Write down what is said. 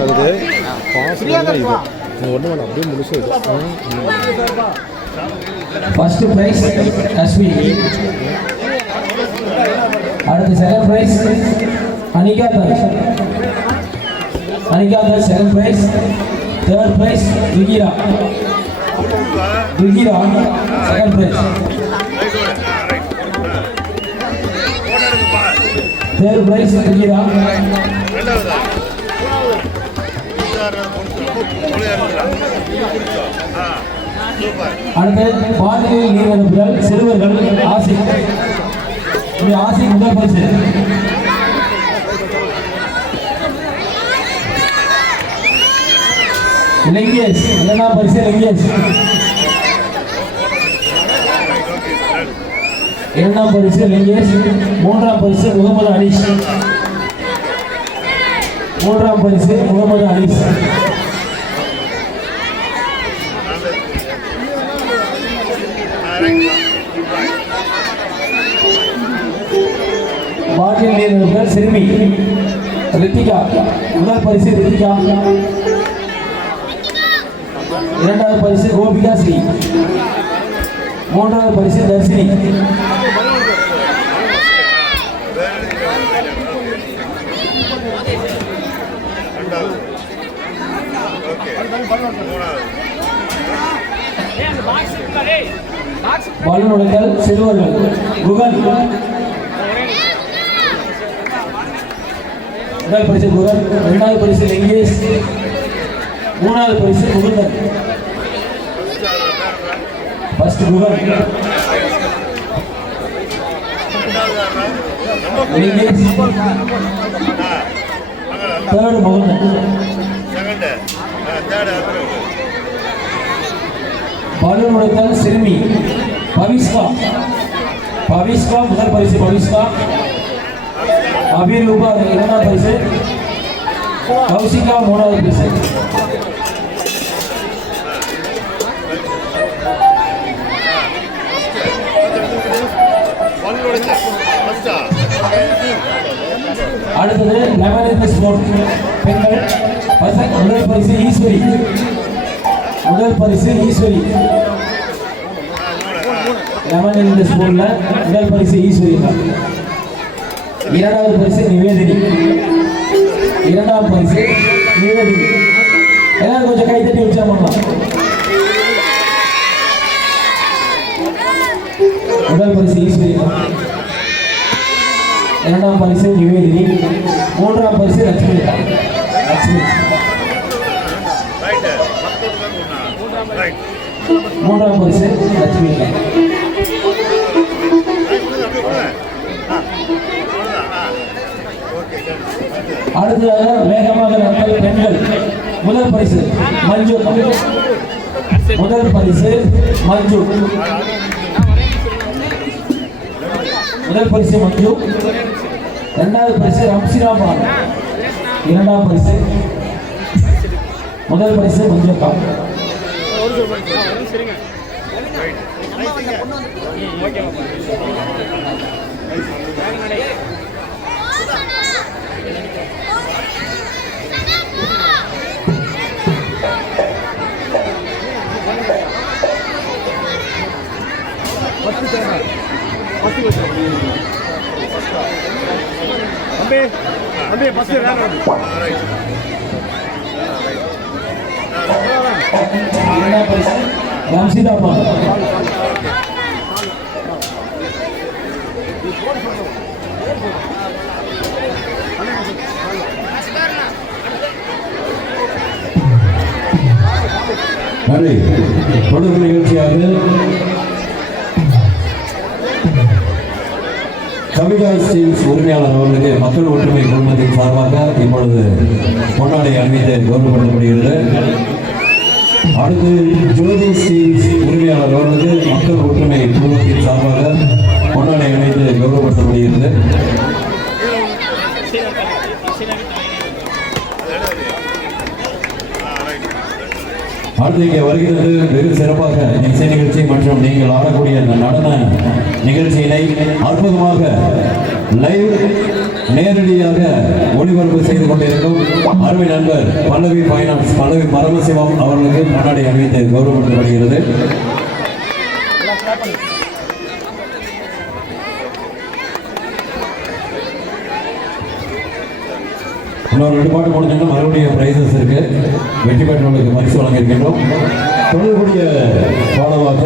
ஆகுது பாஸ் ஒன்று வேணும் அப்படியே முழுசு ஃபர்ஸ்ட் பிரைஸ் அஸ்வினி, அடுத்து second prize Anika Dhar, second prize, third prize Thugira, second prize, third prize Thugira, அடுத்து பாதிரியில் நீர்வரப்புகள் சிறுவர்கள் ஆசிக் முதல் பரிசு. லிங்கேஷ் இரண்டாம் பரிசு லிங்கேஷ், இரண்டாம் பரிசு லிங்கேஷ், மூன்றாம் பரிசு முகமது அனீஷ், மூன்றாம் பரிசு முகமது அனீஷ். பாட்டில் நீர் சிறுமி ரித்திகா, முதல் பரிசு ரித்திகா, இரண்டாவது பரிசு கோபிகா ஸ்ரீ, மூன்றாவது பரிசு தர்ஷினி. பலூன் உடைத்தல் சிறுவர்கள் குகன், முதல் பரிசு குகன், இரண்டாவது பரிசு லிங்கேஷ், மூணாவது பரிசு Mukundan. First Guhan, Lingesh, third Mukundan. Balloon உடைத்தல் சிறுமி பவிஷ்கா, முதல் பரிசு பவிஷ்கா, அபிரூபா இரண்டாவது பரிசு, கௌசிகா மூணாவது பரிசு. அடுத்தது லெவன் ஸ்போர்ட் பெண்கள் முதல் பரிசு ஈஸ்வரி, லெவன் இந்த ஸ்கூல்ல முதல் பரிசு ஈஸ்வரி, இரண்டாவது பரிசு நிவேதினி, இரண்டாம் பரிசு நிவேதினி. எல்லாரும் கொஞ்சம் கை தட்டி உற்சாகம் பண்ணலாம். முதல் பரிசு ஈஸ்வரி, இரண்டாம் பரிசு நிவேதினி, மூன்றாம் பரிசு லட்சுமி. மூன்றாம் பரிசு லட்சுமி. அடுத்ததாக வேகமாக நடந்த பெண்கள் முதல் பரிசு மஞ்சு, முதல் பரிசு மஞ்சு, முதல் பரிசு மஞ்சு, இரண்டாவது பரிசு ரம்சிராமா, இரண்டாம் பரிசு, முதல் பரிசு மஞ்சுக்கா. தொடர் நிகழ்ச்சியாக கவிதா ஸ்டீல்ஸ் உரிமையாளர் அவர்களுக்கு மக்கள் ஒற்றுமை குழுமத்தின் சார்பாக இப்பொழுது பொன்னாடை அணிவித்து கௌரவப்படுத்தப்படுகிறது. அடுத்து ஜோதி ஸ்டீல்ஸ் உரிமையாளர் அவர்களுக்கு மக்கள் ஒற்றுமை குழுமத்தின் சார்பாக பொன்னாடை அணிவித்து கௌரவப்படுத்தப்படுகிறது. அடுத்து இங்கே வருகிறது வெகு சிறப்பாக இசை நிகழ்ச்சி மற்றும் நீங்கள் ஆடக்கூடிய நடன நிகழ்ச்சியினை அற்புதமாக லைவ் நேரடியாக ஒளிபரப்பு செய்து கொண்டிருக்கும் அருமை நண்பர் பல்லவி ஃபைனான்ஸ் பல்லவி பரமசிவம் அவர்களுக்கு முன்னாடி அணிவித்து கௌரவப்படுத்தப்படுகிறது. இன்னொரு 2 பாட்டு முடிஞ்சோன்னா மறுபடியும் பிரைசஸ் இருக்கு. வெற்றி பெற்றவர்களுக்கு பரிசு வழங்கியிருக்கின்றோம். தொடர்புடைய பாடலாக